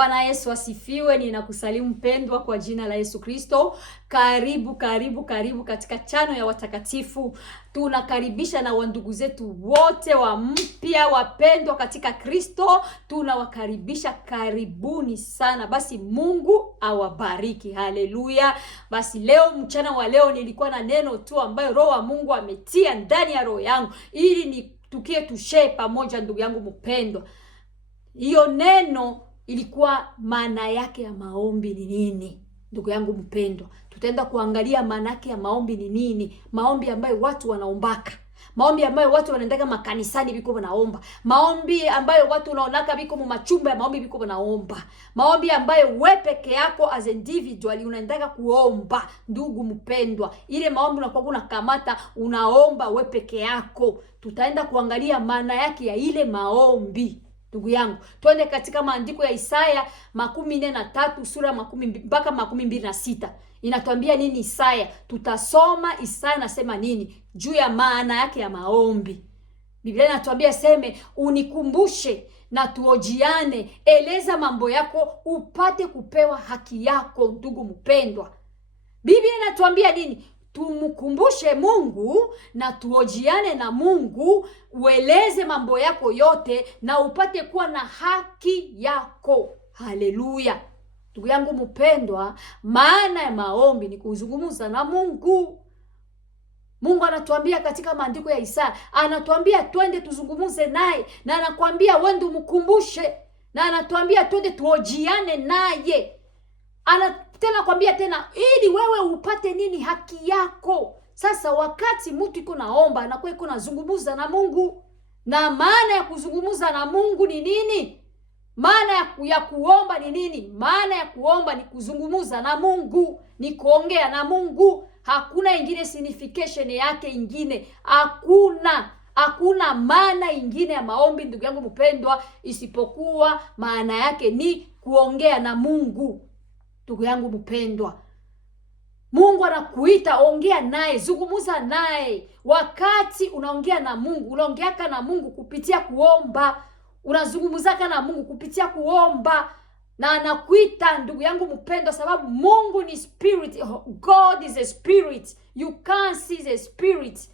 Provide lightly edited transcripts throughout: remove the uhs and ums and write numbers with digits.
Bwana Yesu asifiwe. Ninakusalimu mpendwa kwa jina la Yesu Kristo. Karibu katika chano ya watakatifu. Tunakaribisha na wandugu zetu wote wa mpya wapendwa katika Kristo. Tunawakaribisha, karibuni sana. Basi Mungu awabariki. Haleluya. Basi leo, mchana wa leo, nilikuwa na neno tu ambayo Roho wa Mungu ametia ndani ya roho yangu ili nitukie tushare pamoja, ndugu yangu mpendwa. Hiyo neno ilikuwa maana yake ya maombi ni nini? Ndugu yangu mpendwa, tutaenda kuangalia maana yake ya maombi ni nini. Maombi ambayo watu wanaombaka, maombi ambayo watu wanaendaka makanisani biko wanaomba, maombi ambayo watu unaonaka biko mu machumba ya maombi biko wanaomba, maombi ambayo wewe peke yako as individual unaendaka kuomba. Ndugu mpendwa, ile maombi unakuwa unakamata unaomba wewe peke yako. Tutaenda kuangalia maana yake ya ile maombi. Ndugu yangu, twende katika maandiko ya Isaya 43 sura mpaka 26. Inatuambia nini Isaya? Tutasoma Isaya nasema nini juu ya maana yake ya maombi. Biblia inatuambia seme, unikumbushe na tuojiane, eleza mambo yako upate kupewa haki yako. Ndugu mpendwa, Biblia inatuambia nini? Tumkumbushe Mungu na tuojiane na Mungu, ueleze mambo yako yote na upate kuwa na haki yako. Haleluya. Ndugu yangu mpendwa, maana ya maombi ni kuzungumza na Mungu. Mungu anatuambia katika maandiko ya Isaya, anatuambia twende tuzungumze naye, na anakuambia wende umkumbushe, na anatuambia twende tuojiane naye. Tena kwambia tena ili wewe upate nini? Haki yako. Sasa wakati mtu iko naomba anakuwa iko nazungumza na Mungu. Na maana ya kuzungumza na Mungu ni nini? Maana ya kuomba ni nini? Maana ya kuomba ni kuzungumza na Mungu, ni kuongea na Mungu. Hakuna ingine signification yake ingine. Hakuna maana ingine ya maombi, ndugu yangu mpendwa, isipokuwa maana yake ni kuongea na Mungu. Ndugu yangu mpendwa, Mungu anakuita, ongea naye, zungumza naye. Wakati unaongea na Mungu, unaongeaka na Mungu kupitia kuomba, unazungumzaka na Mungu kupitia kuomba, na anakuita ndugu yangu mpendwa, sababu Mungu ni spirit. God is a spirit. You can't see the spirit.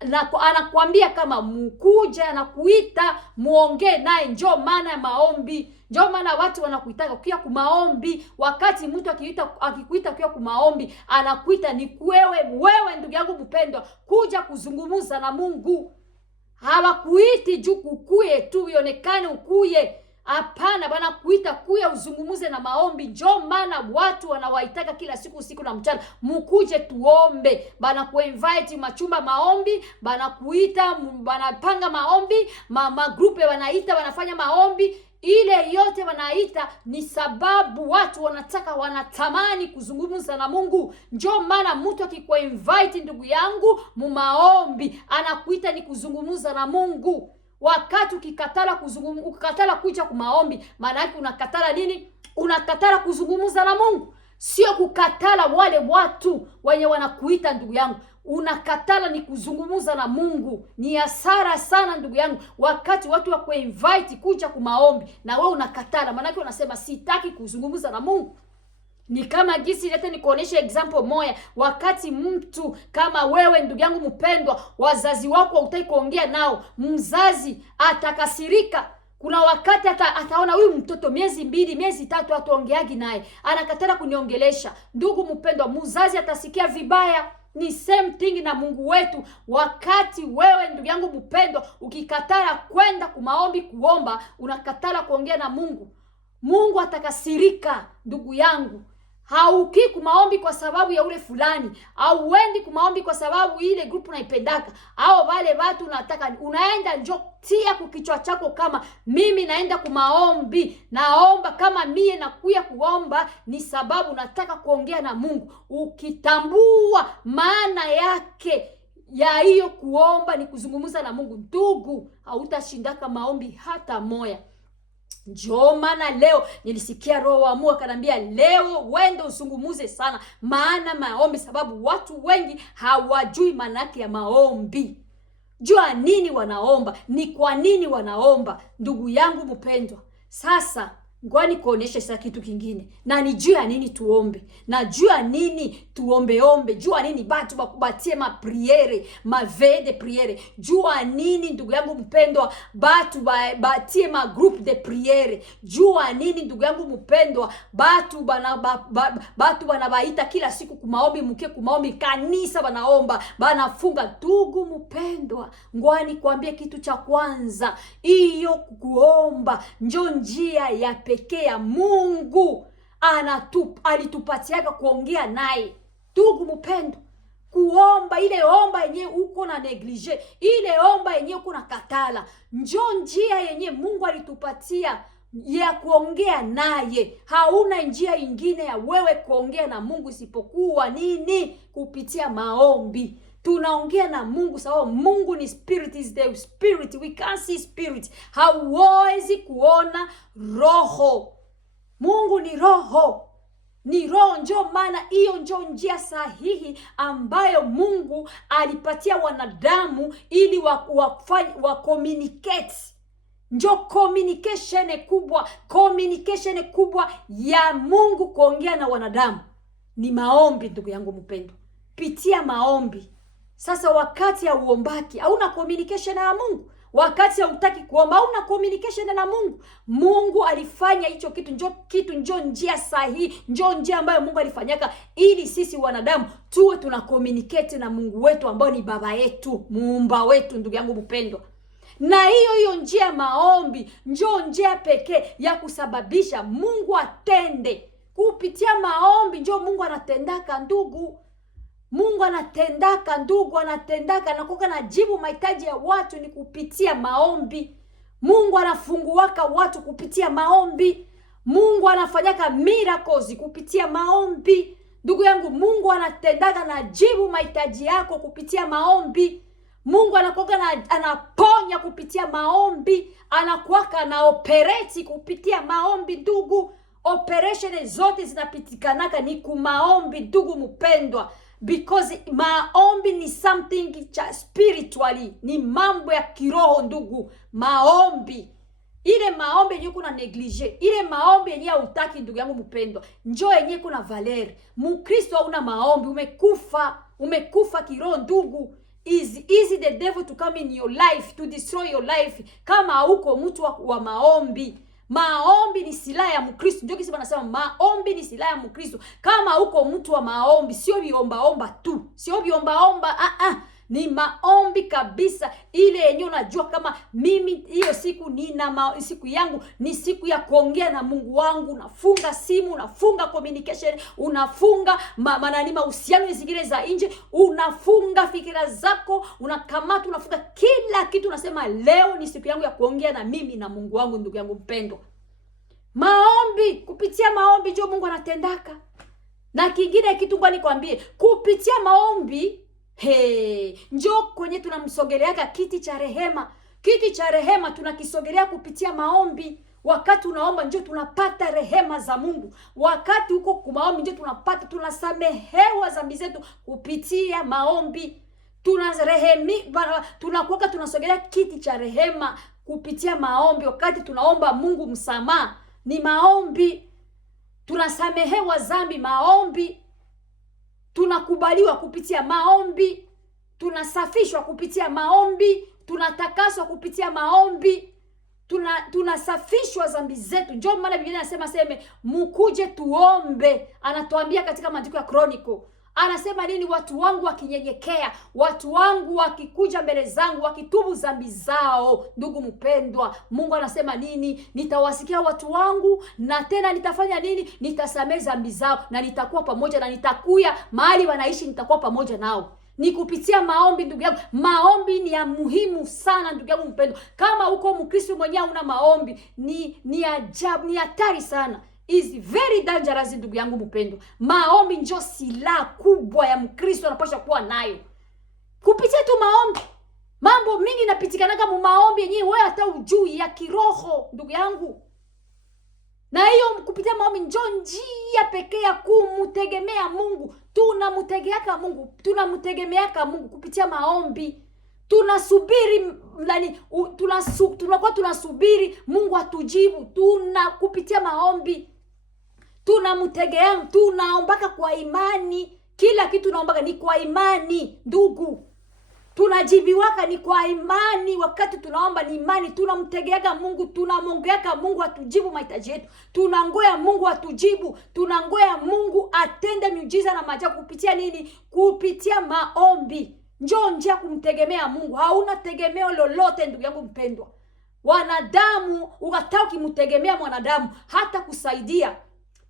Na anakuambia kama mkuje, anakuita muongee naye. Njoo maana ya maombi. Njoo maana watu wanakuitaka kuja kumaombi. Wakati mtu akikuita kuja kumaombi, anakuita ni wewe ndugu yangu mpendwa, kuja kuzungumza na Mungu. Hawakuiti juu kukuye tu ionekane ukuye. Hapana, bana kuita kuya uzungumuze na maombi. Njoo maana watu wanawaitaka kila siku, usiku na mchana, mukuje tuombe. Bana kuinvite machumba maombi, bana kuita, bana panga maombi, magrupe wanaita, wanafanya maombi. Ile yote wanaita ni sababu watu wanatamani kuzungumza na Mungu. Njoo maana mtu akikuinvite ndugu yangu mu maombi, anakuita ni kuzungumza na Mungu. Wakati ukikatala kuja kwa maombi, maana yake unakatala nini? Unakatala kuzungumza na Mungu. Sio kukatala wale watu wenye wanakuita ndugu yangu. Unakatala ni kuzungumza na Mungu. Ni hasara sana ndugu yangu wakati watu wa kuinvite kuja kwa maombi na wewe unakatala. Maana yake unasema sitaki kuzungumza na Mungu. Ni kama jinsi lete nikuonesha example moja. Wakati mtu kama wewe ndugu yangu mpendwa, wazazi wako hutaki kuongea nao, mzazi atakasirika. Kuna wakati ataona huyu mtoto miezi 2, miezi 3 hataongeagi naye, anakatala kuniongelesha. Ndugu mpendwa, mzazi atasikia vibaya. Ni same thing na Mungu wetu. Wakati wewe ndugu yangu mpendwa ukikatala kwenda kumaombi kuomba, unakatala kuongea na Mungu, Mungu atakasirika ndugu yangu. Hauki kumaombi kwa sababu ya ule fulani, au wendi kumaombi kwa sababu ile group unaipendaka, au wale watu unataka. Unaenda njo tia kukichwa chako kama mimi naenda kumaombi, naomba kama mie nakuya kuomba ni sababu nataka kuongea na Mungu. Ukitambua maana yake ya hiyo kuomba ni kuzungumza na Mungu, ndugu, hautashindaka maombi hata moya. Njoo maana leo nilisikia Roho wa Mungu akanambia leo wende usungumuze sana maana maombi, sababu watu wengi hawajui maana yake ya maombi. Jua nini wanaomba, ni kwa nini wanaomba. Ndugu yangu mpendwa, sasa Ngwani kuonesha sasa kitu kingine. Na ni juu ya nini tuombe? Na juu ya nini tuombe? Juu ya nini batu bakubatie ma priere, ma veille de priere? Juu ya nini ndugu yangu mpendwa batu batie ma groupe de priere? Juu ya nini ndugu yangu mpendwa batu banabaita kila siku kumaombi, mke kumaombi, kanisa banaomba, banafunga? Ndugu mpendwa, ngwani kuambia kitu cha kwanza, hiyo kuomba njo njia ya pekee ya Mungu alitupatiaka kuongea naye. Ndugu mpendwa, kuomba, ile omba yenye uko na neglige, ile omba yenye uko na katala, njo njia yenye Mungu alitupatia ya kuongea naye. Hauna njia ingine ya wewe kuongea na Mungu isipokuwa nini? Kupitia maombi. Tunaongea na Mungu sababu Mungu ni spirit, is the spirit. We can't see spirit. Hauwezi kuona roho. Mungu ni roho. Ni roho, njo maana hiyo njo njia sahihi ambayo Mungu alipatia wanadamu ili wa communicate. Njo communication kubwa ya Mungu kuongea na wanadamu ni maombi. Ndugu yangu mpendwa, pitia maombi. Sasa wakati ya uombaki hauna communication na Mungu, wakati ya utaki kuomba hauna communication na Mungu. Mungu alifanya hicho kitu, njo njia sahihi, njo njia ambayo Mungu alifanyaka ili sisi wanadamu tuwe tuna communicate na Mungu wetu ambao ni baba yetu, muumba wetu. Ndugu yangu mpendwa, na hiyo njia maombi njo njia pekee ya kusababisha Mungu atende. Kupitia maombi njo Mungu anatendaka ndugu. Mungu anatendaka ndugu, anatendaka na kuka na jibu mahitaji ya watu ni kupitia maombi. Mungu anafunguaka watu kupitia maombi. Mungu anafanyaka miracles kupitia maombi. Ndugu yangu, Mungu anatendaka na jibu mahitaji yako kupitia maombi. Mungu anakuwaka na anaponya kupitia maombi. Anakuwaka na operate kupitia maombi ndugu. Operation zote zinapitikanaka ni kumaombi ndugu mpendwa. Because maombi ni something cha spiritually, ni mambo ya kiroho ndugu. Maombi, ile maombi yenye kuna neglige, ile maombi yenye hautaki ndugu yangu mpendwa, njoo yenye kuna valeri. Mkristo hauna maombi, umekufa kiroho ndugu. Is easy the devil to come in your life, to destroy your life, kama hauko mtu wa maombi. Maombi ni silaha ya Mkristo. Ndio kisa wanasema maombi ni silaha ya Mkristo. Kama uko mtu wa maombi, sio biomba tu. Sio biomba, ni maombi kabisa. Ile yenye unajua kama mimi hiyo siku siku yangu ni siku ya kuongea na Mungu wangu. Unafunga simu, unafunga communication, unafunga mahusiano zingine za nje, unafunga fikira zako, unakamata, unafunga kila kitu, unasema leo ni siku yangu ya kuongea na mimi na Mungu wangu. Ndugu yangu mpendwa, maombi, kupitia maombi ndio Mungu anatendaka. Na kingine kitu ngani kwambie, kupitia maombi njoo kwenye tunamsogeleaka kiti cha rehema. Kiti cha rehema tunakisogelea kupitia maombi. Wakati unaomba njoo tunapata rehema za Mungu. Wakati uko kumaombi njoo tunasamehewa dhambi zetu kupitia maombi. Tunakuwa tunasogelea kiti cha rehema kupitia maombi. Wakati tunaomba Mungu msamaha ni maombi. Tunasamehewa dhambi, maombi. Tunakubaliwa kupitia maombi. Tunasafishwa kupitia maombi. Tunatakaswa kupitia maombi. Tunasafishwa dhambi zetu. Ndio maana Biblia inasema mkuje tuombe. Anatuambia katika maandiko ya Chronicle. Anasema nini? Watu wangu wakinyenyekea, watu wangu wakikuja mbele zangu, wakitubu dhambi zao. Ndugu mpendwa, Mungu anasema nini? Nitawasikia watu wangu na tena nitafanya nini? Nitasamehe dhambi zao na nitakuwa pamoja na nitakuya mahali wanaishi, nitakuwa pamoja nao. Ni kupitia maombi ndugu yangu. Maombi ni ya muhimu sana ndugu yangu mpendwa. Kama uko Mkristo mwenyewe una maombi, ni ajabu, ni hatari sana. Is very dangerous ndugu yangu mpendwa. Maombi ndio silaha kubwa ya Mkristo anapaswa kuwa nayo. Kupitia tu maombi. Mambo mingi napitikana kama maombi yenyewe wewe hata ujui, ya kiroho ndugu yangu. Na hiyo kupitia maombi ndio njia pekee ya kumtegemea Mungu. Tunamtegemeaka Mungu kupitia maombi. Tunasubiri tunakuwa tunasubiri Mungu atujibu. Kupitia maombi tunamtegea, tunaombaka kwa imani. Kila kitu tunaombaka ni kwa imani ndugu. Tunajibiwaka ni kwa imani. Wakati tunaomba ni imani, tunamtegeaka Mungu, tunamwongeaka Mungu atujibu mahitaji yetu. Tunangoya Mungu atujibu, tunangoya Mungu atende miujiza na maajabu. Kupitia nini? Kupitia maombi. Njoo njia kumtegemea Mungu. Hauna tegemeo lolote ndugu yangu mpendwa. Wanadamu, ukataka ukimtegemea mwanadamu hata kusaidia.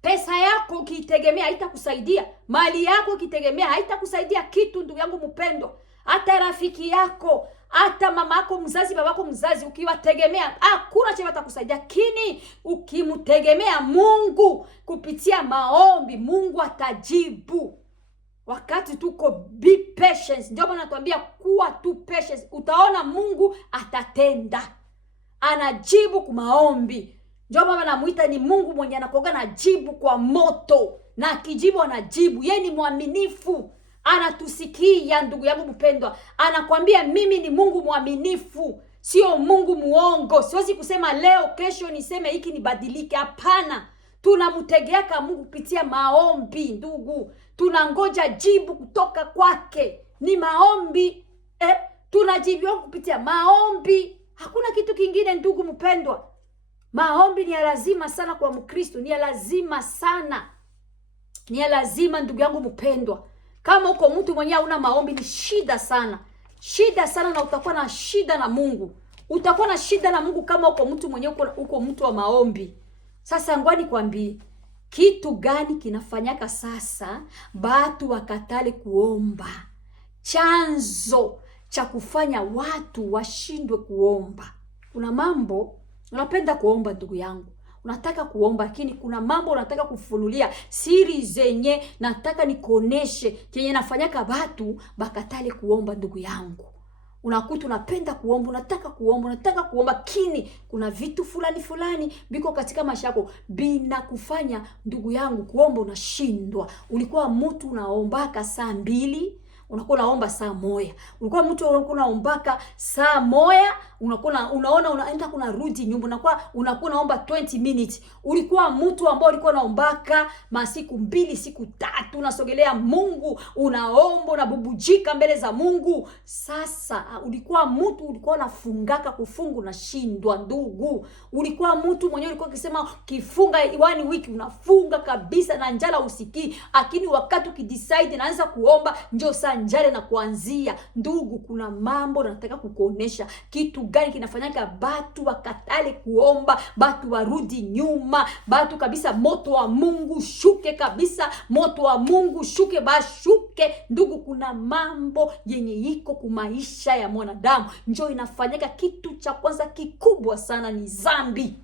Pesa yako ukitegemea haitakusaidia. Mali yako ukitegemea haitakusaidia kitu ndugu yangu mpendwa. Hata rafiki yako, hata mama yako mzazi, baba yako mzazi, ukiwategemea hakuna cha watakusaidia. Lakini ukimtegemea Mungu kupitia maombi, Mungu atajibu. Wakati tuko be patient. Ndio maana natuambia kuwa tu patient. Utaona Mungu atatenda. Anajibu kwa maombi. Ndio maana namuita ni Mungu mwenye anakoga na jibu kwa moto. Na akijibu anajibu. Yeye ni mwaminifu. Anatusikia ndugu yangu mpendwa. Anakwambia mimi ni Mungu mwaminifu. Sio Mungu muongo. Siwezi kusema leo kesho niseme hiki nibadilike. Hapana. Tunamtegeaka Mungu kupitia maombi ndugu. Tunangoja jibu kutoka kwake. Ni maombi. Tunajibiwa kupitia maombi. Hakuna kitu kingine ndugu mpendwa. Maombi ni ya lazima sana kwa Mkristo. Ni ya lazima sana. Ni ya lazima ndugu yangu mpendwa. Kama uko mtu mwenyewe una maombi ni shida sana. Shida sana, na utakuwa na shida na Mungu. Utakuwa na shida na Mungu kama uko mtu mwenyewe uko mtu wa maombi. Sasa ngwani kwambie, kitu gani kinafanyaka sasa batu wakatale kuomba? Chanzo cha kufanya watu washindwe kuomba. Kuna mambo unapenda kuomba ndugu yangu. Unataka kuomba, lakini kuna mambo unataka kufunulia siri zenye nataka nikuoneshe kenye nafanyaka watu bakatale kuomba ndugu yangu. Unakuta unapenda kuomba, unataka kuomba, lakini kuna vitu fulani biko katika maisha yako bina kufanya ndugu yangu kuomba unashindwa. Ulikuwa mtu unaombaka saa 2, unakuwa unaomba saa 1. Ulikuwa mtu unaombaka saa 1, unaona unaenda kuna rudi nyumba, unakuwa unaomba 20 minutes. Ulikuwa mtu ambao ulikuwa unaombaka masiku 2, siku 3, unasogelea Mungu, unaomba, unabubujika mbele za Mungu. Sasa ulikuwa mtu ulikuwa unafungaka kufungu na shindwa ndugu. Ulikuwa mtu mwenyewe ulikuwa ukisema kifunga 1 week unafunga kabisa na njala usikii, lakini wakati ukidecide naanza kuomba njoo saa njale na kuanzia. Ndugu, kuna mambo nataka kukuonesha. Kitu gani kinafanyaka batu wakatale kuomba, batu warudi nyuma, batu kabisa moto wa Mungu shuke kabisa, moto wa Mungu shuke, bashuke. Ndugu, kuna mambo yenye iko kumaisha ya mwanadamu njoo inafanyaka. Kitu cha kwanza kikubwa sana ni zambi.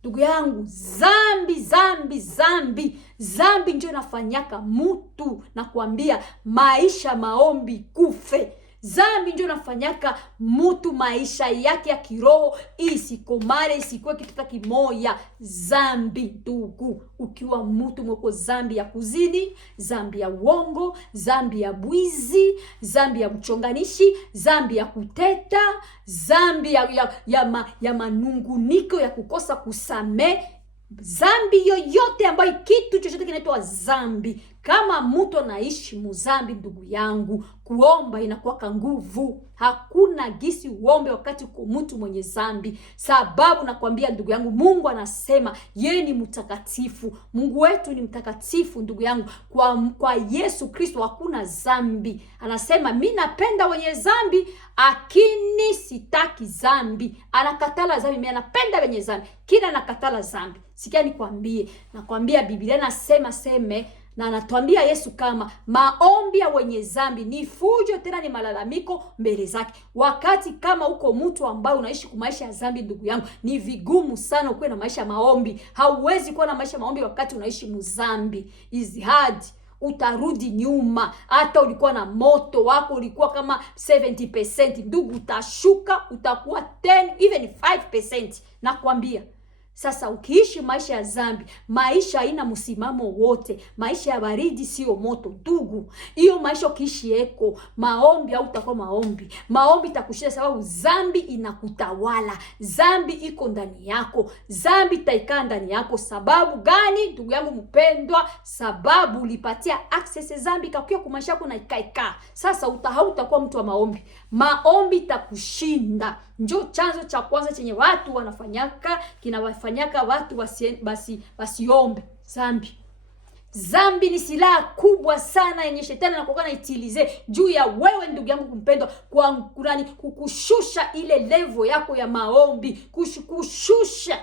Ndugu yangu, zambi ndio inafanyaka mtu na kuambia maisha maombi kufe. Zambi ndio inafanyaka mtu maisha yake ya kiroho isikomale, isikuwe kitu kimoja. Zambi ndugu, ukiwa mtu mweko zambi ya kuzini, zambi ya uongo, zambi ya bwizi, zambi ya mchonganishi, zambi ya kuteta, zambi ya manunguniko, ya kukosa kusame. Zambi yoyote ambayo kitu chochote kinaitwa zambi. Kama mtu anaishi muzambi ndugu yangu, kuomba inakuwa nguvu. Hakuna gisi uombe wakati uko mtu mwenye zambi. Sababu nakwambia ndugu yangu, Mungu anasema yeye ni mtakatifu. Mungu wetu ni mtakatifu ndugu yangu. Kwa Yesu Kristo hakuna zambi. Anasema mimi napenda wenye zambi, lakini sitaki zambi. Anakatala zambi, mimi anapenda wenye zambi. Kila nakatala zambi. Sikia nakwambia Biblia nasema na anatuambia Yesu kama maombi ya wenye zambi ni fujo, tena ni malalamiko mbele zake. Wakati kama uko mtu ambaye unaishi kwa maisha ya zambi ndugu yangu, ni vigumu sana ukuwe na maisha maombi. Hauwezi kuwa na maisha maombi wakati unaishi muzambi. Is hard. Utarudi nyuma. Hata ulikuwa na moto wako ulikuwa kama 70%, ndugu utashuka, utakuwa 10 even 5%. Nakwambia Sasa ukiishi maisha ya dhambi, maisha haina msimamo wote, maisha ya baridi sio moto ndugu. Hiyo maisha ukiishi eko, maombi au utakuwa maombi. Maombi itakushinda sababu dhambi inakutawala. Dhambi iko ndani yako. Dhambi itaikaa ndani yako. Sababu gani ndugu yangu mpendwa? Sababu ulipatia access dhambi kakuya kwa maisha yako na ikaika. Sasa utakuwa mtu wa maombi. Maombi itakushinda. Ndio chanzo cha kwanza chenye watu wanafanyaka, kinawafanyaka watu wasiombe. Dhambi ni silaha kubwa sana yenye shetani anakuwa anaitilize juu ya wewe ndugu yangu mpendwa, kwa kukushusha ile level yako ya maombi, kukushusha,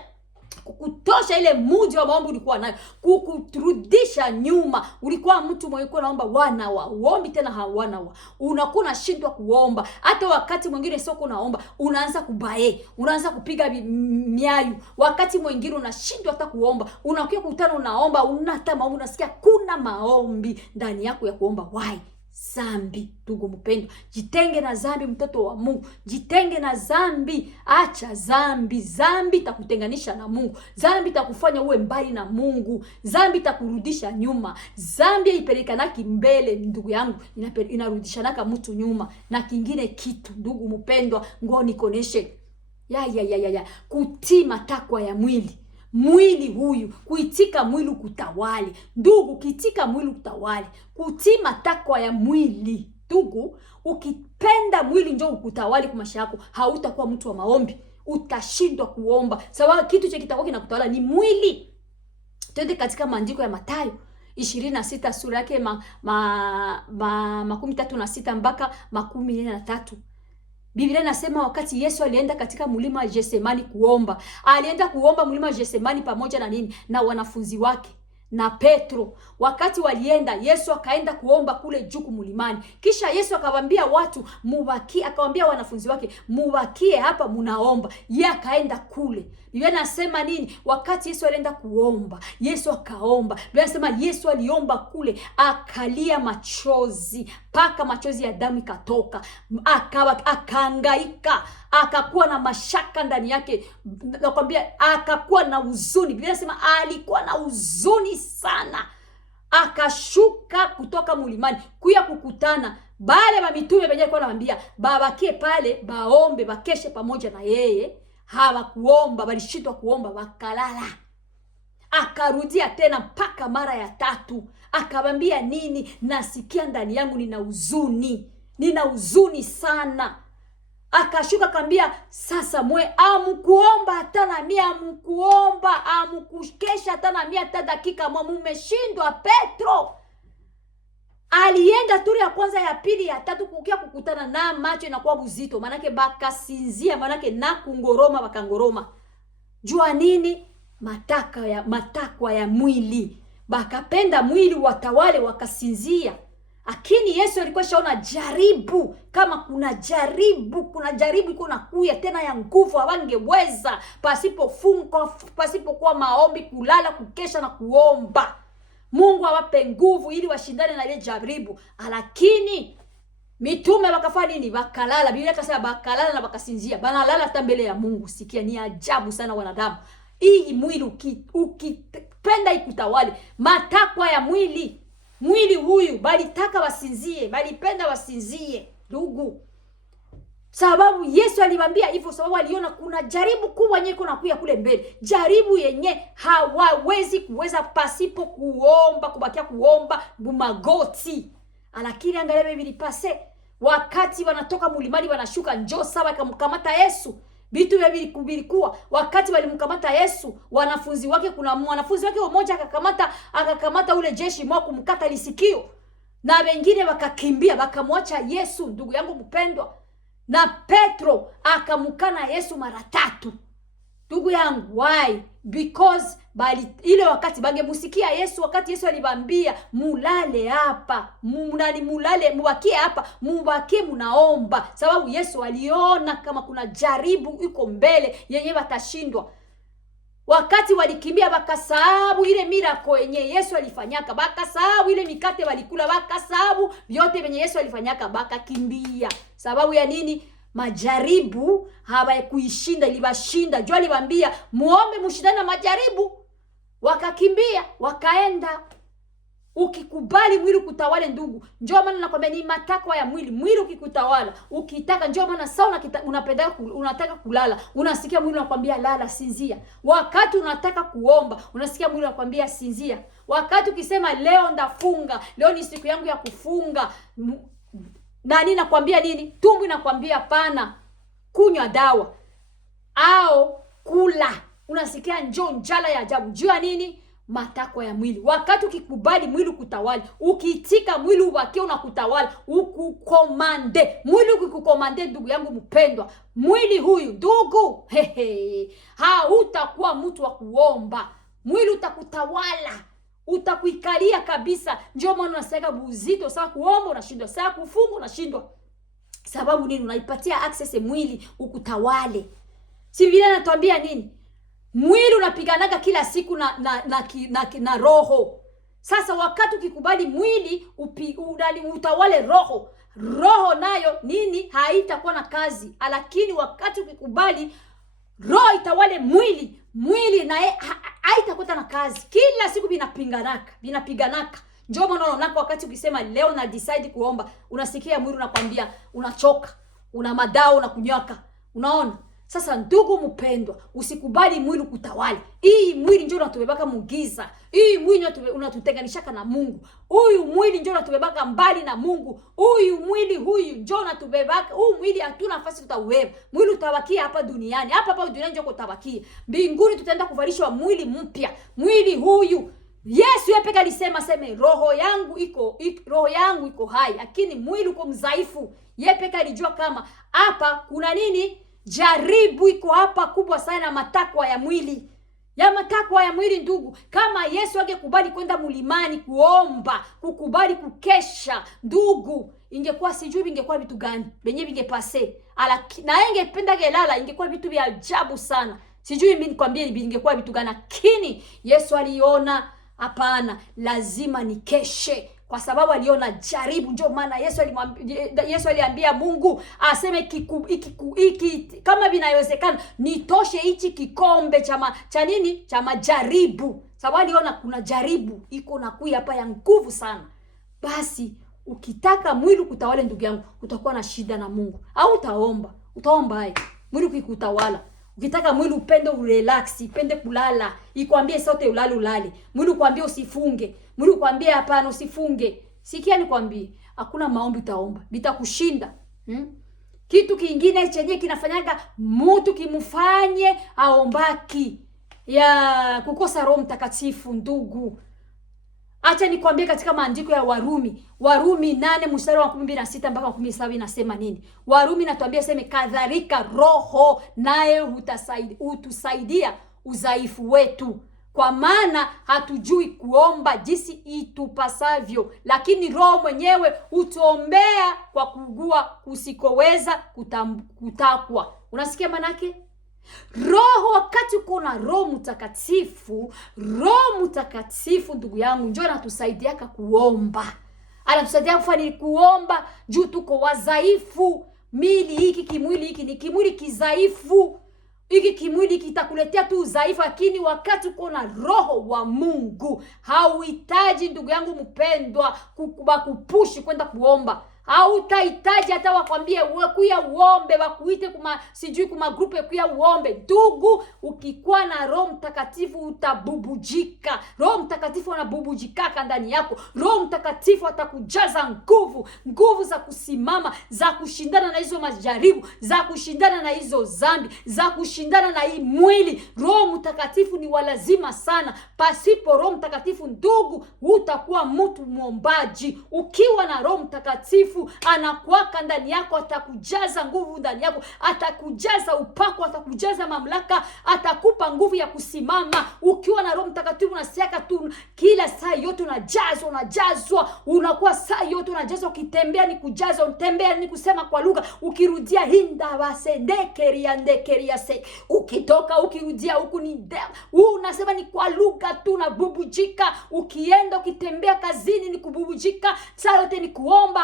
kukutosha ile mudi wa maombi ulikuwa nayo, kukurudisha nyuma. Ulikuwa mtu mwenye naomba wana wa uombi tena hawana wa, unakuwa unashindwa kuomba. Hata wakati mwingine sio kunaomba, unaanza kubae, unaanza kupiga miayu. Wakati mwingine unashindwa hata kuomba, unakuwa kukutana unaomba, unata maombi, unasikia kuna maombi ndani yako ya kuomba. Why? Dhambi. Ndugu mpendwa, jitenge na dhambi, mtoto wa Mungu, jitenge na dhambi. Acha dhambi. Dhambi itakutenganisha na Mungu. Dhambi itakufanya uwe mbali na Mungu. Dhambi itakurudisha nyuma. Dhambi haipelekanaki mbele ndugu yangu, inarudishanaka mtu nyuma. Na kingine kitu ndugu mpendwa, ngoja nikoneshe kutii matakwa ya mwili huyu, kuitika mwili kutawali. Ndugu, kitika mwili kutawali, kutii matakwa ya mwili. Ndugu, ukipenda mwili njoo ukutawali kwa maisha yako, hautakuwa mtu wa maombi. Utashindwa kuomba sababu kitu cha kitakuwa kinakutawala ni mwili. Twende katika maandiko ya Mathayo 26 sura yake 36 mpaka 43. Biblia inasema wakati Yesu alienda katika mlima wa Getsemani kuomba. Alienda kuomba mlima wa Getsemani pamoja na nini? Na wanafunzi wake na Petro. Wakati walienda, Yesu akaenda kuomba kule juu mlimani. Kisha Yesu akawaambia watu mubakie, akawaambia wanafunzi wake mubakie hapa munaomba. Yeye akaenda kule. Biblia inasema nini? Wakati Yesu alienda kuomba, Yesu akaomba. Biblia inasema Yesu aliomba kule, akalia machozi, paka machozi ya damu ikatoka. Akahangaika, akakuwa na mashaka ndani yake. Nakwambia akakuwa na huzuni. Biblia inasema alikuwa na huzuni sana. Akashuka kutoka mlimani kuya kukutana bale ba mitume wenyewe, alikuwa anamwambia babakie pale baombe, bakeshe pamoja na yeye. Hawakuomba, walishindwa kuomba, wakalala. Akarudia tena mpaka mara ya 3. Akamwambia nini? Nasikia ndani yangu nina huzuni sana. Akashuka akamwambia sasa mwe amkuomba hata na mia, amkuomba amkukesha hata na mia hata dakika mwa, mmeshindwa. Petro alienda turi ya kwanza, ya pili, ya tatu, kukia kukutana na macho inakuwa buzito, manake bakasinzia, manake na kungoroma, bakangoroma. Jua nini? Matakwa ya mwili. Bakapenda mwili watawale, wakasinzia. Lakini Yesu alikuwa shaona jaribu, kama kuna jaribu iko nakuya tena ya nguvu, hawangeweza pasipokuwa maombi, kulala, kukesha na kuomba. Mungu awape nguvu ili washindane na ile jaribu. Lakini mitume wakafanya nini? Wakalala. Biblia inasema bakalala na bakasinzia. Banalala hata mbele ya Mungu. Sikia, ni ajabu sana wanadamu. Hii mwili ukipenda ikutawali, matakwa ya mwili huyu balitaka wasinzie, balipenda wasinzie ndugu. Sababu Yesu aliwaambia hivyo sababu aliona kuna jaribu kubwa yenye kuna kuya kule mbele. Jaribu yenye hawawezi kuweza pasipo kuomba, kubakia kuomba magoti. Lakini angalia Biblia pase, wakati wanatoka mlimani wanashuka, njoo sawa akamkamata Yesu. Vitu vilikuwa wakati walimkamata Yesu, wanafunzi wake, kuna mwanafunzi wake mmoja akakamata ule jeshi mwa kumkata lisikio, na wengine wakakimbia wakamwacha Yesu. Ndugu yangu mpendwa, na Petro akamkana Yesu mara 3. Ndugu yangu, why? Because ile wakati bangemusikia Yesu, wakati Yesu aliwaambia mulale hapa, mubakie hapa, mubakie munaomba, sababu Yesu aliona kama kuna jaribu iko mbele yenye watashindwa. Wakati walikimbia bakasahabu ile miracle yenye Yesu alifanyaka, bakasahabu ile mikate walikula, bakasahabu vyote venye Yesu alifanyaka, bakakimbia. Sababu ya nini? Majaribu hawakuishinda, ilibashinda. Jua aliwaambia muombe mshindane na majaribu. Wakakimbia, wakaenda. Ukikubali mwili kutawale ndugu, njoo maana nakwambia ni matakwa ya mwili. Mwili ukikutawala, ukitaka, njoo maana sawa unataka kulala, unasikia mwili unakwambia lala, sinzia. Wakati unataka kuomba, unasikia mwili unakwambia sinzia. Wakati ukisema leo ndafunga, leo ni siku yangu ya kufunga, nani nakwambia nini? Tumbo inakwambia hapana, kunywa dawa au kula. Unasikia njala ya ajabu. Jua nini? Matakwa ya mwili. Wakati ukikubali mwili kutawala, ukiitika mwili ubakie unakutawala, ukukomande. Mwili ukikukomande ndugu yangu mpendwa, mwili huyu ndugu, hautakuwa mtu wa kuomba. Mwili utakutawala, utakuikalia kabisa. Ndio maana unasema buzito, saa kuomba unashindwa, saa kufunga unashindwa. Sababu nini? Unaipatia access mwili ukutawale. Si vile anatuambia nini? Mwili unapiganaga kila siku na roho. Sasa wakati ukikubali mwili utawale roho, roho nayo nini? Haitakuwa na kazi. Lakini wakati ukikubali roho itawale mwili, mwili naye haitakuwa na kazi. Kila siku vinapiganaka. Njoo maana unaona wakati ukisema leo na decide kuomba, unasikia mwili unakwambia unachoka, una madao unakunywaka. Unaona? Sasa ndugu mpendwa, usikubali mwili kutawala. Hii mwili ndio unatubebaka mugiza. Hii mwili unatutenganishaka na Mungu. Huyu mwili ndio unatubebaka mbali na Mungu. Huyu mwili ndio unatubebaka. Huu mwili hatuna nafasi tutauweva. Mwili utabakia hapa duniani. Hapa duniani ndio kutabakia. Mbinguni tutaenda kuvalishwa mwili mpya. Mwili huyu Yesu yeye pekee alisema roho yangu iko hai, lakini mwili uko mzaifu. Yeye pekee alijua kama hapa kuna nini? Jaribu iko hapa kubwa sana, matakwa ya mwili. Matakwa ya mwili ndugu. Kama Yesu angekubali kwenda mlimani kuomba, kukubali kukesha ndugu, ingekuwa sijui ingekuwa vitu gani benye vingepase. Na ingependa gelala, ingekuwa vitu vya ajabu sana. Sijui mimi nikwambie ingekuwa vitu gani, lakini Yesu aliona hapana, lazima nikeshe. Kwa sababu aliona jaribu. Ndio maana Yesu aliambia Mungu aseme kama vinawezekana nitoshe hichi kikombe cha majaribu. Sababu aliona kuna jaribu iko na kui hapa ya nguvu sana. Basi ukitaka mwili kutawale ndugu yangu, utakuwa na shida na Mungu. Au utaomba hai mwili ukikutawala. Ukitaka mwili upende urelax, upende kulala, ikwambie sote ulale. Mwili ukwambie usifunge. Mwili ukwambie hapana usifunge. Sikia nikwambie, hakuna maombi utaomba, bitakushinda. Kitu kingine chenye kinafanyaga mtu kimufanye aombaki ya kukosa Roho Mtakatifu ndugu. Acha nikwambie katika maandiko ya Warumi 8:12 mpaka 17 inasema nini? Warumi natuambia kadhalika Roho naye hutusaidia udhaifu wetu. Kwa maana hatujui kuomba jinsi itupasavyo, lakini Roho mwenyewe hutuombea kwa kuugua kusikoweza kutakwa. Unasikia manake? Roho, wakati uko na Roho Mtakatifu ndugu yangu, njoo anatusaidiaka kuomba. Anatusaidia kufanya kuomba juu tuko wadhaifu. Kimwili hiki ni kimwili kidhaifu. Hiki kimwili kitakuletea tu udhaifu, lakini wakati uko na Roho wa Mungu, hauhitaji ndugu yangu mpendwa kupushi kwenda kuomba. Hautahitaji hata wakwambie kuya uombe, wakuite kuma grupe kuya uombe. Ndugu, ukikuwa na Roho Mtakatifu utabubujika. Roho Mtakatifu anabubujikaka ndani yako. Roho Mtakatifu atakujaza nguvu za kusimama, za kushindana na hizo majaribu, za kushindana na hizo dhambi, za kushindana na hii mwili. Roho Mtakatifu ni walazima sana. Pasipo Roho Mtakatifu ndugu, utakuwa mtu muombaji. Ukiwa na Roho Mtakatifu anakuwaka ndani yako, atakujaza nguvu ndani yako, atakujaza upako, atakujaza mamlaka, atakupa nguvu ya kusimama. Ukiwa na Roho Mtakatifu unasiaka tu kila saa yote unajazwa, unakuwa saa yote unajazwa. Ukitembea ni kujaza, utembea ni kusema kwa lugha, ukirudia hinda basendekeria se, ukitoka ukirudia huku ni unasema ni kwa lugha tu, unabubujika. Ukienda ukitembea kazini ni kububujika, saa yote ni kuomba.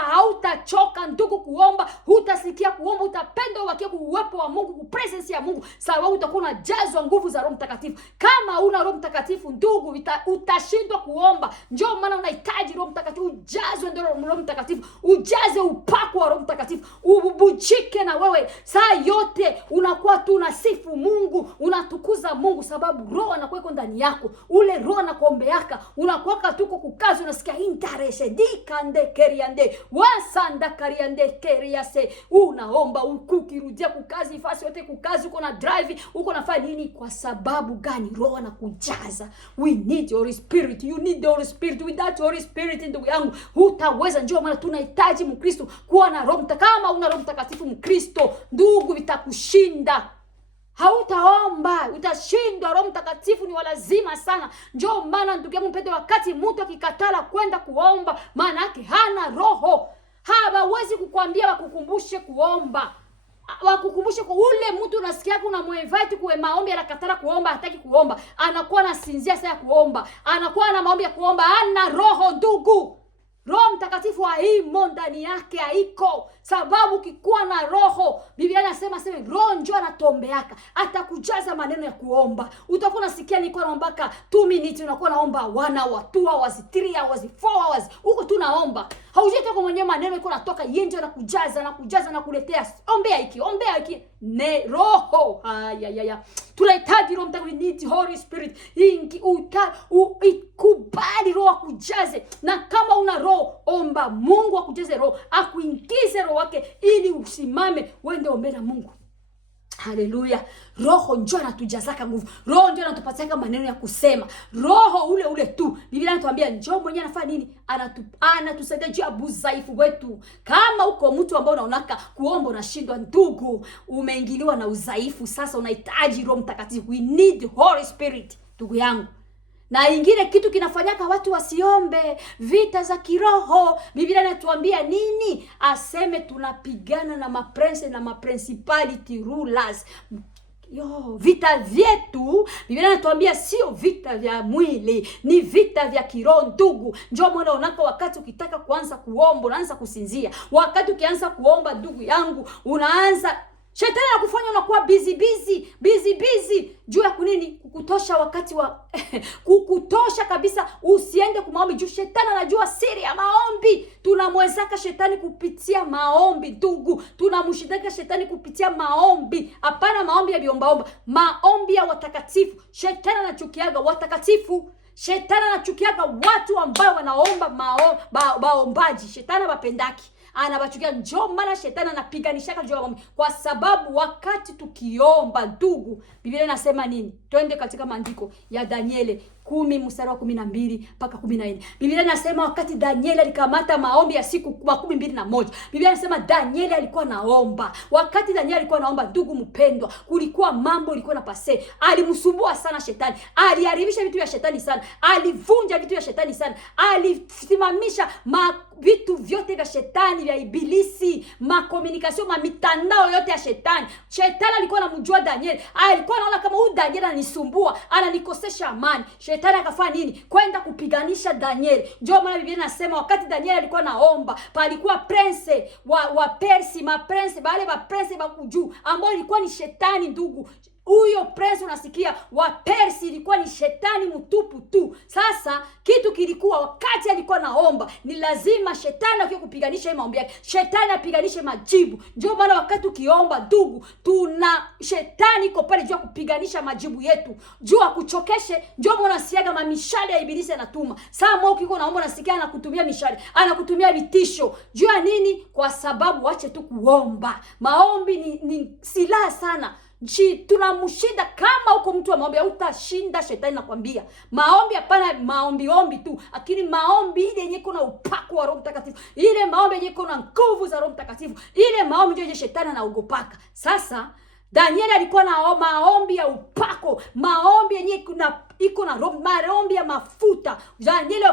Hautachoka ndugu kuomba, hutasikia kuomba, utapenda ubakie uwepo wa Mungu, ku presence ya Mungu, sababu utakuwa unajazwa nguvu za Roho Mtakatifu. Kama una Roho Mtakatifu ndugu, utashindwa kuomba. Ndio maana unahitaji Roho Mtakatifu, ujazwe ndio Roho Mtakatifu, ujaze upako wa Roho Mtakatifu, ububujike na wewe saa yote unakuwa tu unasifu Mungu, unatukuza Mungu, sababu Roho anakuwa ndani yako. Ule Roho anakuombeaka, unakuwa tuko kukazi, unasikia interest dikande keriande wasanda kariande keriase, unaomba ukirudia kukazi, fasi yote kukazi, uko na drive, uko nafanya nini? Kwa sababu gani? Roho anakujaza. We need Holy Spirit, you need the Holy Spirit. Without Holy Spirit ndugu yangu hutaweza. Ndio maana tunahitaji Mkristo kuwa na Roho Mtakatifu. Kama una Roho Mtakatifu Mkristo ndugu, vitakushinda. Hautaomba, utashindwa. Roho Mtakatifu ni walazima sana. Ndio maana ndugu yangu mpendwa, wakati mtu akikatala kwenda kuomba, maana yake hana roho. Hawawezi kukwambia wakukumbushe kuomba, wakukumbushe kwa ule mtu unasikia kuna muinvite kwa maombi, anakatala kuomba, hataki kuomba, anakuwa anasinzia saa ya kuomba, anakuwa na maombi ya kuomba, hana roho ndugu. Roho Mtakatifu haimo ndani yake, haiko. Sababu ukikuwa na roho, Biblia inasema roho njoo anatombeaka, atakujaza maneno ya kuomba. Utakuwa unasikia niko naombaka 2 minutes, unakuwa naomba 1 hour, 2 hours, 3 hours, 4 hours. Huko tu naomba. Haujui toka mwenyewe maneno iko natoka, yeye ndio anakujaza na kuletea. Ombea hiki. Ne roho. Haya. Tunahitaji Roho Mtakatifu, we need Holy Spirit. Ikubali Roho akujaze. Na kama una roho, omba Mungu akujaze roho, akuingize roho wake ili usimame uende ombe na Mungu. Haleluya. Roho njoo anatujazaka nguvu. Roho njoo anatupatia maneno ya kusema. Roho ule tu. Biblia inatuambia njoo mwenyewe anafanya nini? Anatusaidia juu ya udhaifu wetu. Kama uko mtu ambao unaonaka kuomba unashindwa ndugu, umeingiliwa na udhaifu, sasa unahitaji Roho Mtakatifu. We need Holy Spirit ndugu yangu. Na ingine kitu kinafanyaka watu wasiombe, vita za kiroho. Biblia inatuambia nini? Aseme tunapigana na maprince na maprincipality rulers. Vita vyetu, Biblia inatuambia sio vita vya mwili, ni vita vya kiroho ndugu. Njoo mwana unaka wakati ukitaka kuanza kuomba, unaanza kusinzia. Wakati ukianza kuomba ndugu yangu, unaanza shetani anakufanya unakuwa busy. Juu ya kunini? Kukutosha wakati wa kukutosha kabisa usiende kumaombi. Juu shetani anajua siri ya maombi. Tunamwezaka shetani kupitia maombi ndugu. Tunamshindaka shetani kupitia maombi. Hapana maombi ya biombaomba. Maombi ya watakatifu. Shetani anachukiaga watakatifu. Shetani anachukiaga watu ambao wanaomba maombaji. Shetani hapendaki. Anabachukia. Njoo maana shetani anapiganishaka juu ya maombi. Kwa sababu wakati tukiomba ndugu, Biblia inasema nini? Twende katika maandiko ya Danieli 10 mstari wa 12 mpaka 14. Biblia inasema wakati Danieli alikamata maombi ya siku 21. Biblia inasema Danieli alikuwa naomba. Wakati Danieli alikuwa naomba ndugu mpendwa, kulikuwa mambo ilikuwa na pase. Alimsumbua sana shetani. Aliharibisha vitu vya shetani sana. Alivunja vitu vya shetani sana. Alisimamisha vitu vyote vya shetani vya ibilisi, communication, mitandao yote ya shetani. Shetani alikuwa anamjua Danieli. Alikuwa anaona kama huyu Danieli ananisumbua, ananikosesha amani. Shetani akafanya nini? Kwenda kupiganisha Danieli. Ndio maana Biblia inasema wakati Danieli alikuwa naomba, palikuwa prince wa Persi, maprince bale ba prince ba kujuu ambao ilikuwa ni shetani ndugu. Huyo prince unasikia wa Persi ilikuwa ni shetani mtupu tu. Sasa kitu kilikuwa wakati alikuwa naomba, ni lazima shetani akio kupiganisha maombi yake. Shetani apiganishe majibu. Ndio maana wakati ukiomba ndugu, tuna shetani iko pale juu kupiganisha majibu yetu. Juu akuchokeshe, ndio maana siaga mamishale ya ibilisi anatuma. Saa moyo ukiko naomba nasikia anakutumia mishale, anakutumia vitisho. Juu ya nini? Kwa sababu wache tu kuomba. Maombi ni silaha sana. Tunamshinda kama uko mtu wa maombi, utashinda shetani nakwambia. Maombi hapana maombi tu, lakini maombi ile yenye kuna upako wa Roho Mtakatifu, ile maombi yenye kuna nguvu za Roho Mtakatifu, ile maombi ndio shetani anaogopaka. Sasa Danieli alikuwa na maombi ya upako, maombi yenye iko na roho, maombi ya mafuta. Danieli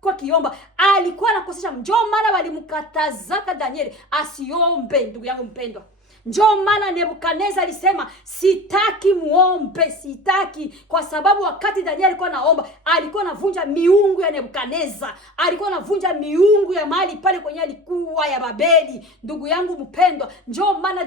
kwa kiomba alikuwa anakosesha. Njoo maana walimkatazaka Danieli asiombe ndugu yangu mpendwa. Njoo maana Nebukadneza alisema sitaki muombe, sitaki, kwa sababu wakati Danieli alikuwa naomba alikuwa anavunja miungu ya Nebukadneza, alikuwa anavunja miungu ya mahali pale kwenye alikuwa ya Babeli. Ndugu yangu mpendwa, njoo maana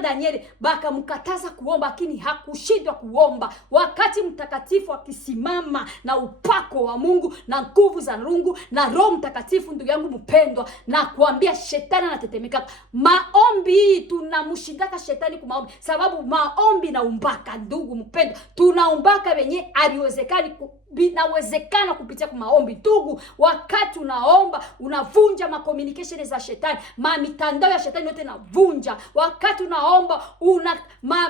Danieli bakamkataza kuomba, lakini hakushindwa kuomba. Wakati mtakatifu akisimama na upako wa Mungu na nguvu za Mungu na Roho Mtakatifu, ndugu yangu mpendwa, na kuambia shetani anatetemeka. Maombi tunamshindaka shetani kwa maombi, sababu maombi na umbaka, ndugu mpendwa, tunaumbaka wenye aliwezekani inawezekana kupitia kwa maombi. Ndugu, wakati unaomba unavunja ma communication za shetani, mitandao ya shetani yote inavunja. Wakati unaomba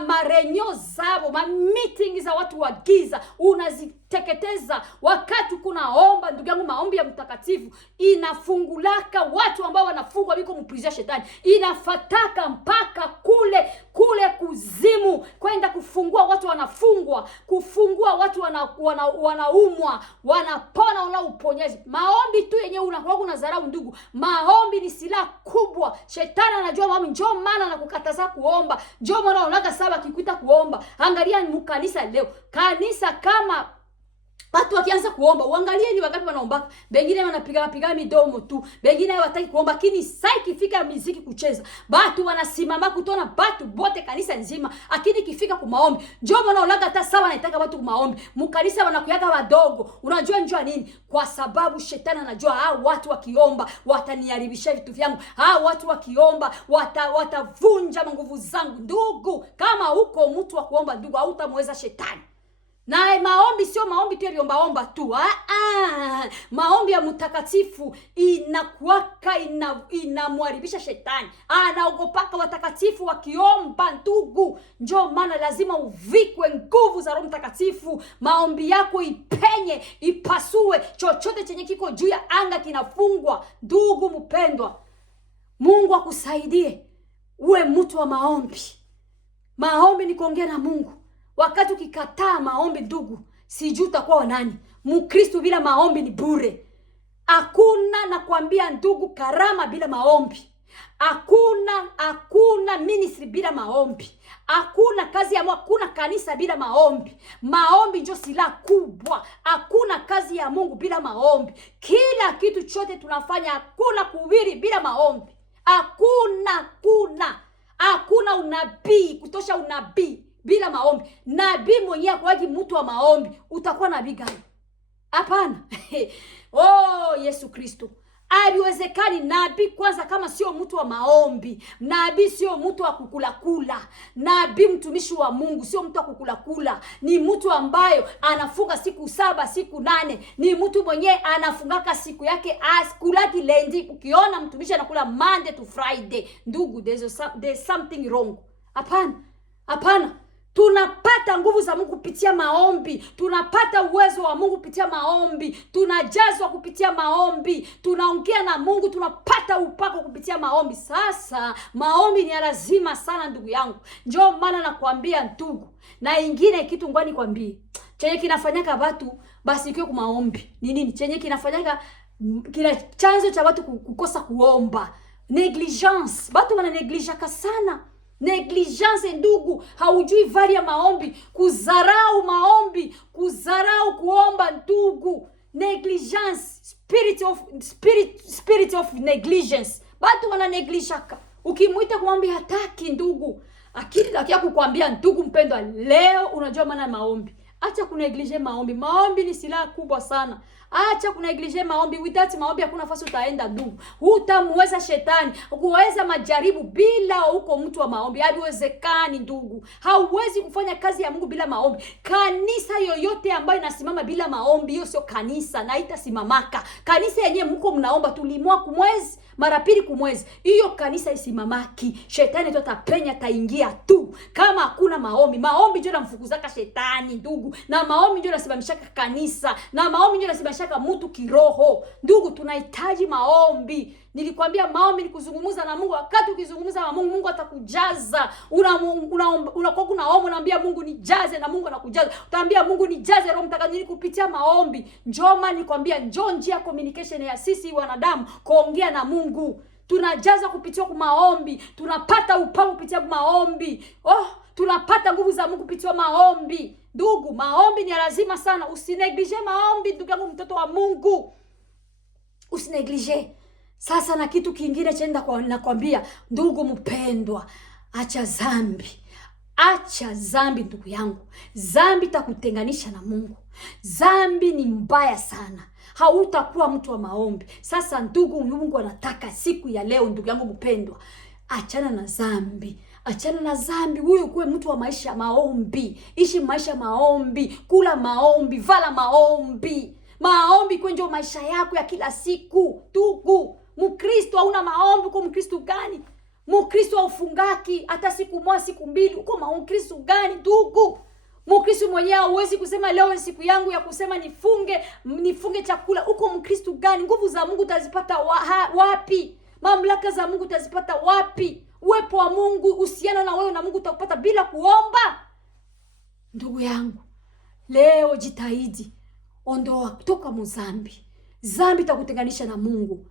marenyo zao, meeting za watu wa giza unaziteketeza. Wakati kunaomba, ndugu yangu, maombi ya mtakatifu inafungulaka watu ambao wanafungwa biko mprizia shetani, inafataka mpaka kule kuzimu, kwenda kufungua watu wanafungwa, kufungua watu wanaumwa, wanapona, unauponyezi. Maombi tu yenyewe unakuwa unadharau. Ndugu, maombi ni silaha kubwa. Shetani anajua maombi, njoo maana anakukataza kuomba. Njoo maana unaona saba kikuita kuomba. Angalia mkanisa leo, kanisa kama watu wakianza kuomba, uangalie ni wakati wanaomba. Wengine wanapiga midomo tu, wengine hawataki kuomba, lakini saa ikifika muziki kucheza, watu wanasimama kutona watu bote kanisa nzima. Lakini ikifika kwa maombi, njoo wanaona hata sawa anataka watu kwa maombi, mkanisa wanakuyaga wadogo. Unajua njoo nini? Kwa sababu shetani anajua watu wakiomba wataniharibisha vitu vyangu. Watu wakiomba watavunja nguvu zangu. Ndugu, kama uko mtu wa kuomba, ndugu, hautamweza shetani. Na maombi sio maombi tu omba tu. Maombi ya mtakatifu inakuwaka inamharibisha shetani. Anaogopaka watakatifu wakiomba. Ndugu, njoo maana lazima uvikwe nguvu za Roho Mtakatifu. Maombi yako ipenye, ipasue chochote chenye kiko juu ya anga kinafungwa. Ndugu mpendwa, Mungu akusaidie uwe mtu wa maombi. Maombi ni kuongea na Mungu. Wakati ukikataa maombi, ndugu, sijui utakuwa nani. Mkristo bila maombi ni bure. Hakuna, nakwambia ndugu, karama bila maombi. Hakuna ministry bila maombi. Hakuna kazi ya Mungu, hakuna kanisa bila maombi. Maombi ndio silaha kubwa. Hakuna kazi ya Mungu bila maombi. Kila kitu chote tunafanya, hakuna kuhubiri bila maombi. Hakuna unabii, kutosha unabii bila maombi. Nabii mwenyewe kwaji mtu wa maombi, utakuwa nabii gani? Hapana. Yesu Kristo. Haiwezekani nabii kwanza kama sio mtu wa maombi. Nabii sio mtu wa kukula. Nabii, mtumishi wa Mungu, sio mtu wa kukula. Ni mtu ambayo anafunga siku 7, siku 8. Ni mtu mwenyewe anafungaka siku yake asikulaki lendi. Ukiona mtumishi anakula Monday to Friday, ndugu, there's something wrong. Hapana. Tunapata nguvu za Mungu kupitia maombi. Tunapata uwezo wa Mungu kupitia maombi. Tunajazwa kupitia maombi. Tunaongea na Mungu, tunapata upako kupitia maombi. Sasa maombi ni lazima sana, ndugu yangu. Njoo maana nakwambia ndugu. Na ingine kitu ngwani kwambie, chenye kinafanyaka watu basi ikiwa kwa maombi ni nini? Chenye kinafanyaka, kila chanzo cha watu kukosa kuomba, negligence. Watu wana negligeka sana. Negligence, ndugu, haujui vari ya maombi, kuzarau maombi, kuzarau kuomba, ndugu. Negligence, spirit of negligence. Watu wana negligeka. Ukimuita kuombi hataki, ndugu. Akili yake kukwambia, ndugu mpendwa, leo unajua maana maombi. Acha kuneglige maombi. Maombi ni silaha kubwa sana. Acha kuneglige maombi. Without maombi hakuna nafasi utaenda, ndugu. Hutamweza shetani, kuweza majaribu bila uko mtu wa maombi. Haiwezekani, ndugu. Hauwezi kufanya kazi ya Mungu bila maombi. Kanisa yoyote ambayo inasimama bila maombi, hiyo sio kanisa na haitasimamaka. Kanisa yenyewe mko mnaomba tulimwa kumwezi, mara pili kumwezi, hiyo kanisa isimamaki. Shetani tu atapenya, taingia tu kama hakuna maombi. Maombi ndio yanamfukuzaka shetani, ndugu. Na maombi ndio yanasimamishaka kanisa. Na maombi ndio yanasimamishaka mtu kiroho. Ndugu, tunahitaji maombi. Nilikwambia maombi ni kuzungumza na Mungu. Wakati ukizungumza na Mungu, Mungu atakujaza. Unakuwa unaomba, unaambia Mungu nijaze, na Mungu anakujaza. Utaambia Mungu nijaze Roho Mtakatifu kupitia maombi. Njoo nilikwambia, njoo njia communication ya sisi wanadamu kuongea na Mungu. tunajaza kupitia kwa maombi, tunapata upako kupitia kwa maombi. Tunapata nguvu za Mungu kupitia maombi. Ndugu, maombi ni lazima sana. Usineglige maombi, ndugu yangu, mtoto wa Mungu. Usineglige. Sasa na kitu kingine chenda nakwambia, ndugu mpendwa, acha dhambi. Acha dhambi ndugu yangu. Dhambi itakutenganisha na Mungu. Dhambi ni mbaya sana. Hautakuwa mtu wa maombi. Sasa ndugu, Mungu anataka siku ya leo, ndugu yangu mpendwa, achana na dhambi. Achana na dhambi, wewe kuwe mtu wa maisha ya maombi. Ishi maisha maombi, kula maombi, vala maombi. Maombi kwenye maisha yako ya kila siku. Ndugu, Mkristo hauna maombi, uko Mkristo gani? Mkristo haufungaki hata siku moja, siku mbili, uko Mkristo gani ndugu? Mkristo mwenyewe hauwezi kusema leo siku yangu ya kusema nifunge chakula. Uko Mkristo gani? Nguvu za Mungu utazipata wapi? Mamlaka za Mungu utazipata wapi? Uwepo wa Mungu, uhusiano na wewe na Mungu utakupata bila kuomba. Ndugu yangu, leo jitahidi, ondoa kutoka mzambi. Dhambi itakutenganisha na Mungu.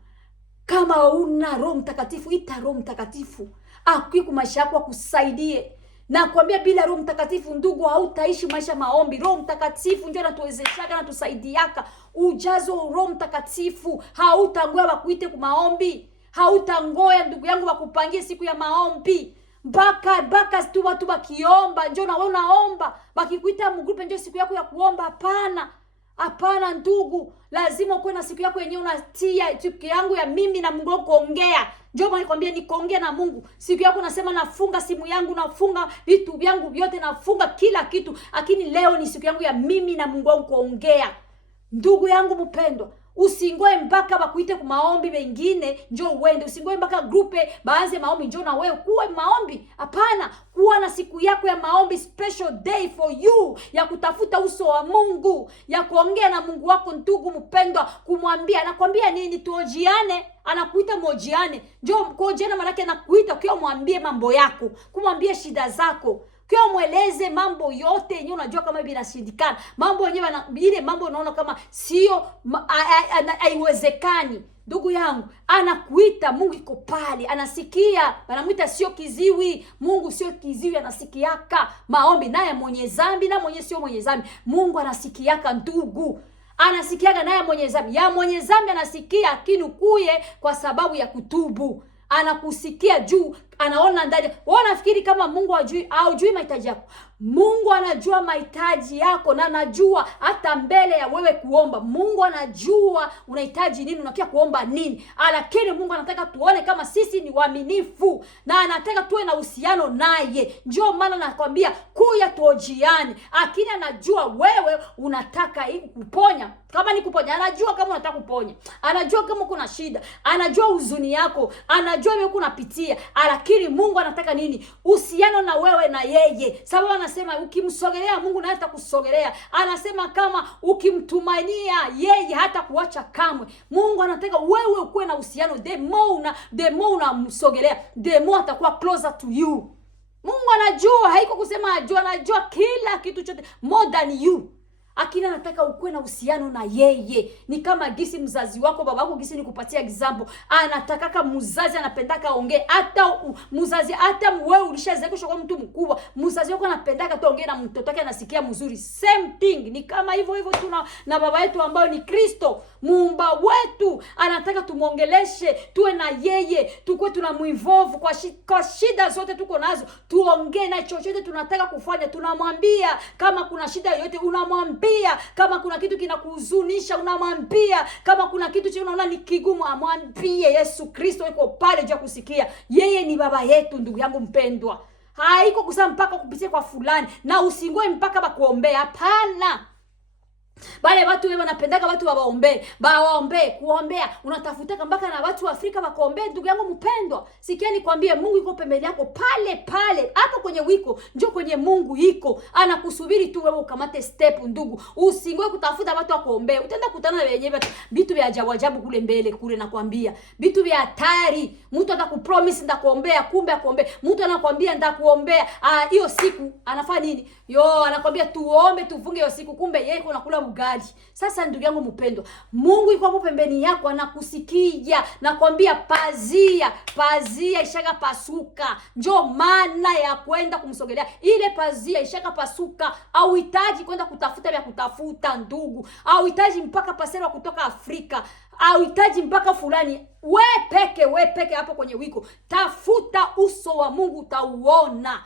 Kama una Roho Mtakatifu, ita Roho Mtakatifu akui kwa maisha yako akusaidie. Na kuambia bila Roho Mtakatifu ndugu, hautaishi maisha maombi. Roho Mtakatifu ndio anatuwezeshaka na tusaidiaka. Ujazo Roho Mtakatifu, hautangoya bakuite kwa maombi. Hautangoya ndugu yangu bakupangie siku ya maombi. Baka tu watu bakiomba njoo na wewe unaomba. Bakikuita mgrupe njoo siku yako ya kuomba, hapana. Hapana ndugu, lazima uwe na siku yako yenyewe unatia siku yangu ya mimi na Mungu kuongea. Njoo nikwambie ni kuongea na Mungu. Siku yako nasema nafunga simu yangu, nafunga vitu vyangu vyote, nafunga kila kitu. Lakini leo ni siku yangu ya mimi na Mungu kuongea. Ndugu yangu mpendwa, usingoe mpaka bakuite kwa maombi mengine njoo uende. Usingoe mpaka grupe baanze maombi njoo na wewe kuwe maombi. Hapana, kuwa na siku yako ya maombi, special day for you, ya kutafuta uso wa Mungu, ya kuongea na Mungu wako ndugu mpendwa, kumwambia. Anakuambia nini? Tuojiane. Anakuita mojiane. Njoo kuojiana, maana yake anakuita kwa mwambie mambo yako, kumwambia shida zako. Kwa mweleze mambo yote yenyewe unajua kama binashindikana. Mambo yenyewe ile mambo unaona kama sio haiwezekani. Ndugu yangu, anakuita, Mungu iko pale, anasikia. Anamuita sio kiziwi. Mungu sio kiziwi, anasikiaka maombi. Naye mwenye dhambi na mwenye sio mwenye dhambi, Mungu anasikiaka ndugu. Anasikiaga naye mwenye dhambi. Ya mwenye dhambi anasikia, lakini ukuye kwa sababu ya kutubu. Anakusikia juu, anaona ndani. Wewe unafikiri kama Mungu hajui mahitaji yako? Mungu anajua mahitaji yako na anajua hata mbele ya wewe kuomba. Mungu anajua unahitaji nini, unakia kuomba nini. Lakini Mungu anataka tuone kama sisi ni waaminifu na anataka tuwe na uhusiano naye. Ndio maana nakwambia kuya tuojiane. Lakini anajua wewe unataka kuponya. Kama ni kuponya, anajua kama unataka kuponya. Anajua kama kuna shida. Anajua huzuni yako. Anajua wewe unapitia. Lakini Mungu anataka nini? Uhusiano na wewe na yeye. Sababu anasema ukimsogelea Mungu na hata kusogelea. Anasema kama ukimtumania yeye hata kuacha kamwe. Mungu anataka wewe ukuwe na uhusiano. The more unamsogelea, the more atakuwa closer to you. Mungu anajua, haiko kusema ajua, anajua kila kitu chote more than you. Akina anataka ukuwe na uhusiano na yeye. Ni kama gisi mzazi wako, baba wako gisi, nikupatia example. Anatakaka mzazi anapendaka aongee. Hata mzazi, hata wewe ulishazeka kwa mtu mkubwa, mzazi wako anapendaka tu aongee na mtoto wake, anasikia mzuri. Same thing. Ni kama hivyo tuna na baba yetu ambao ni Kristo, muumba wetu. Anataka tumuongeleshe, tuwe na yeye, tukue tunamuinvolve kwa shida zote tuko nazo. Tuongee na chochote tunataka kufanya, tunamwambia. Kama kuna shida yoyote unamwambia. Kama kuna kitu kinakuhuzunisha unamwambia. Kama kuna kitu cha unaona ni kigumu, amwambie. Yesu Kristo yuko pale juu kusikia. Yeye ni baba yetu ndugu yangu mpendwa. Haiko kusema mpaka kupitia kwa fulani, na usingoe mpaka bakuombea. Hapana. Bale watu wewe wanapendaka watu waombe, kuombea. Unatafuta mpaka na watu wa Afrika wakuombea ndugu yangu mpendwa. Sikia nikwambie, Mungu yuko pembeni yako pale. Hapo kwenye wiko, njoo kwenye Mungu iko. Anakusubiri tu wewe ukamate step ndugu. Usingoe kutafuta watu wakuombea. Utaenda kutana na wenyewe vitu vya ajabu kule mbele kule, nakwambia. Vitu vya hatari. Mtu atakupromise ndakuombea, kumbe akuombea. Mtu anakuambia ndakuombea. Hiyo siku anafanya nini? Anakuambia tuombe tufunge hiyo siku, kumbe yeye unakula ugali. Sasa ndugu yangu mpendwa, Mungu yuko hapo pembeni yako anakusikia. Nakwambia pazia ishaka pasuka. Njoo maana ya kwenda kumsogelea. Ile pazia ishaka pasuka. Au hitaji kwenda kutafuta vya kutafuta ndugu. Au hitaji mpaka pasero kutoka Afrika. Au hitaji mpaka fulani. We peke hapo kwenye wiko. Tafuta uso wa Mungu utauona.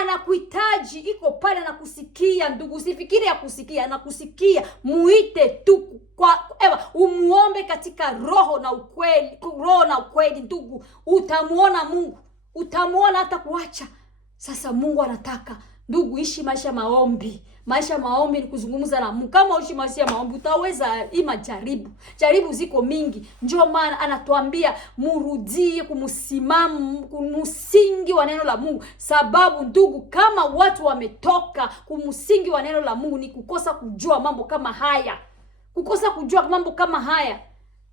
Anakuhitaji, iko pale na kusikia ndugu. Usifikiri ya kusikia, anakusikia. Muite tu umuombe katika roho na ukweli ndugu. Utamuona Mungu. Utamuona hata kuacha. Sasa Mungu anataka ndugu ishi maisha maombi. Maisha maombi ni kuzungumza na Mungu. Kama uishi maisha maombi utaweza ima jaribu ziko mingi. Njoo maana anatuambia murudie kumusingi wa neno la Mungu. Sababu ndugu, kama watu wametoka kumusingi wa neno la Mungu ni kukosa kujua mambo kama haya.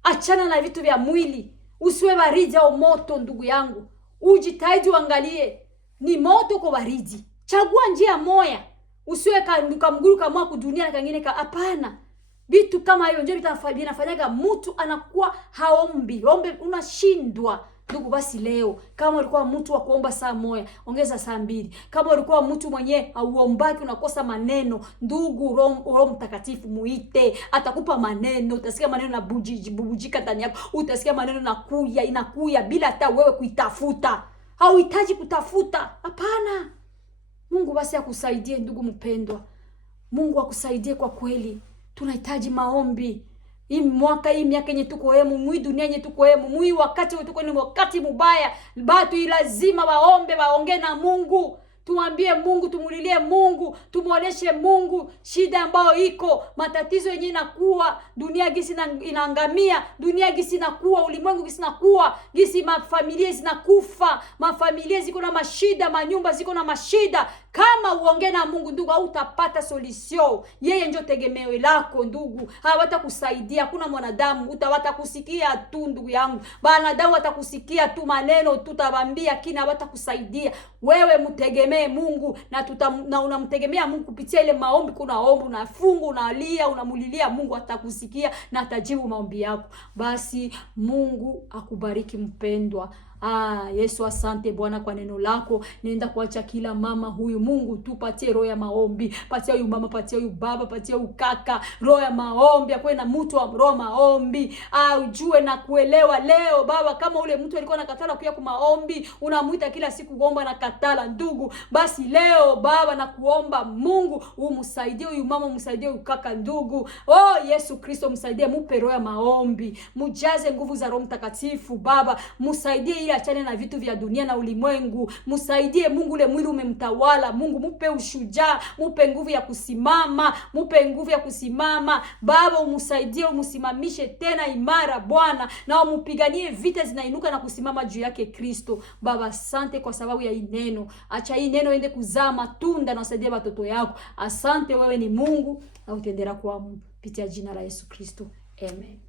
Achana na vitu vya mwili. Usiwe baridi au moto ndugu yangu. Ujitahidi uangalie ni moto kwa baridi. Chagua njia moya. Usiwe kamguru kama kudunia na kangine hapana. Vitu kama hiyo ndio vinafanyaga mtu anakuwa haombi. Unashindwa. Ndugu, basi leo kama ulikuwa mtu wa kuomba saa moja, ongeza saa 2. Kama ulikuwa mtu mwenye hauombaki unakosa maneno, ndugu, Roho Mtakatifu muite, atakupa maneno. Utasikia maneno na bubujika ndani yako. Utasikia maneno inakuya bila hata wewe kuitafuta. Hauhitaji kutafuta. Hapana. Mungu basi akusaidie ndugu mpendwa. Mungu akusaidie kwa kweli. Tunahitaji maombi. Hii miaka yenye tuko hemu, dunia yenye tuko hemu, wakati wetu ni wakati mbaya. Batu lazima waongee na Mungu. Tumwambie Mungu, tumulilie Mungu, tumuoneshe Mungu shida ambayo iko, matatizo yenyewe inakuwa, dunia gisi inaangamia, dunia gisi inakuwa, ulimwengu gisi inakuwa, gisi mafamilia zinakufa, mafamilia ziko na mashida, manyumba ziko na mashida. Kama uongee na Mungu ndugu, hautapata solution. Yeye ndio tegemeo lako ndugu. Hawatakusaidia, hakuna mwanadamu utawatakusikia tu ndugu yangu. Wanadamu watakusikia tu maneno tutabambia, kina hawatakusaidia. Wewe mtegemee Mungu na unamtegemea Mungu kupitia ile maombi. Kuna ombi, unafunga, unalia, unamulilia Mungu, atakusikia na atajibu maombi yako. Basi Mungu akubariki mpendwa. Yesu asante Bwana kwa neno lako. Nenda kuacha kila mama huyu. Mungu tupatie roho ya maombi. Patia huyu mama, patia huyu baba, patia huyu kaka roho ya maombi. Akwe na mtu wa roho maombi. Ujue na kuelewa leo Baba, kama ule mtu alikuwa anakatala kuja kwa maombi, unamuita kila siku kuomba na katala ndugu. Basi leo Baba na kuomba Mungu umsaidie huyu mama, umsaidie huyu kaka ndugu. Yesu Kristo msaidie, mupe roho ya maombi. Mujaze nguvu za Roho Mtakatifu Baba. Msaidie ili achane na vitu vya dunia na ulimwengu. Msaidie Mungu, ule mwili umemtawala. Mungu mupe ushujaa, mupe nguvu ya kusimama. Baba umsaidie, umsimamishe tena imara Bwana, na umupiganie vita zinainuka na kusimama juu yake Kristo. Baba asante kwa sababu ya hii neno. Acha hii neno ende kuzaa matunda na usaidie watoto yako. Asante, wewe ni Mungu na utaendelea kuwa Mungu. Pitia jina la Yesu Kristo. Amen.